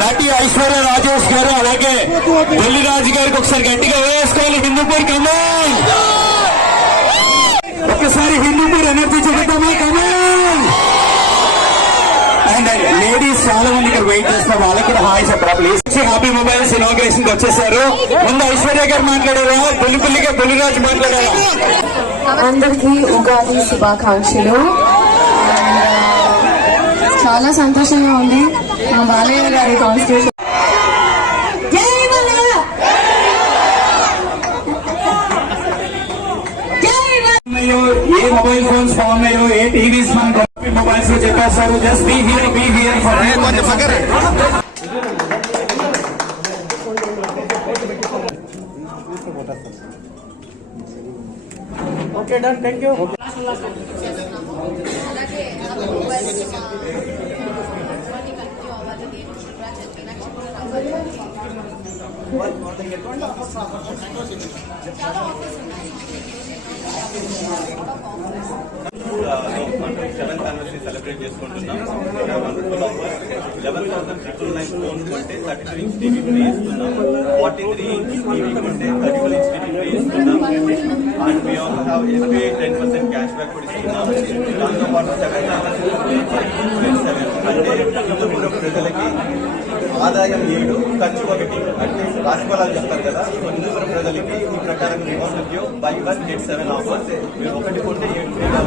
నటి ఐశ్వర్య రాజేష్ గారు, అలాగే బుల్లిరాజు గారికి ఒకసారి గట్టిగా వేసుకోవాలి. హిందూపూర్ కమాన్, ఒకసారి హిందూపూర్ ఎనర్జీ చెబుతామా కమాన్. అండ్ లేడీస్ చాలా మంది ఇక్కడ వెయిట్ చేస్తున్నారు, వాళ్ళకి కూడా హాయ్ చెప్పరా ప్లీజ్. హ్యాపీ మొబైల్స్ ఇనాగ్రేషన్ కి వచ్చేసారు. ముందు ఐశ్వర్య గారు మాట్లాడారా, బుల్లిగా బుల్లిరాజు మాట్లాడారా? అందరికీ ఉగాది శుభాకాంక్షలు. చాలా సంతోషంగా ఉంది మా బాలయ్య గారి కాన్స్టిట్యూషన్. ఏ మొబైల్ ఫోన్స్ బాగున్నాయో, ఏ టీవీస్ మన మొబైల్స్ లో చెప్పేస్తారు. Just be here for okay done, thank you. Seventh anniversary celebrate చేసుకుంటున్నాం. 11,999 ఫోన్ కొంటే 32 ఇంచ్ టీవీ ఫ్రీ ఇస్తున్నాం. 43 ఇంచ్ టీవీ కొంటే 34 ఇంచ్ టీవీ ఫ్రీ ఇస్తున్నాం. And we also have SBI 10% cash back కూడా ఇస్తున్నాం. దాంతో పాటు 7th యానివర్సరీ అంటే హిందూపురం ప్రజలకి ఆదాయం 7, ఖర్చు 1 అంటే రాశిఫలాలు చెప్తారు కదా. హిందూపురం ప్రజలకి ఈ ప్రకారం బై 1 get 7 ఆఫర్స్. మీరు 1 కొంటే 7 ఫ్రీ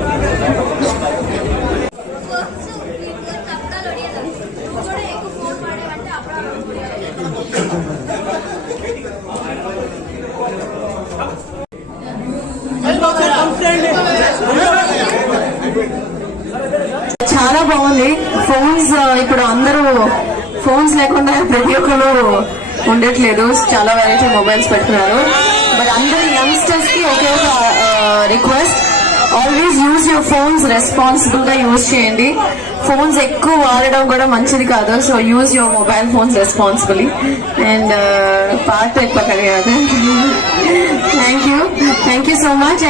చాలా బాగుంది. ఫోన్స్ ఇప్పుడు అందరూ ఫోన్స్ లేకుండా ప్రతి ఒక్కరు ఉండట్లేదు, చాలా వెరైటీ మొబైల్స్ పెట్టుకున్నారు. బట్ అందరు యంగ్స్టర్స్ కి ఒకే ఒక request, always use your phones responsible గా యూజ్ చేయండి. ఫోన్స్ ఎక్కువ వాడడం కూడా మంచిది కాదు. So use your mobile phones responsibly. And పాట ఎక్కువ కలిగారు. Thank you so much.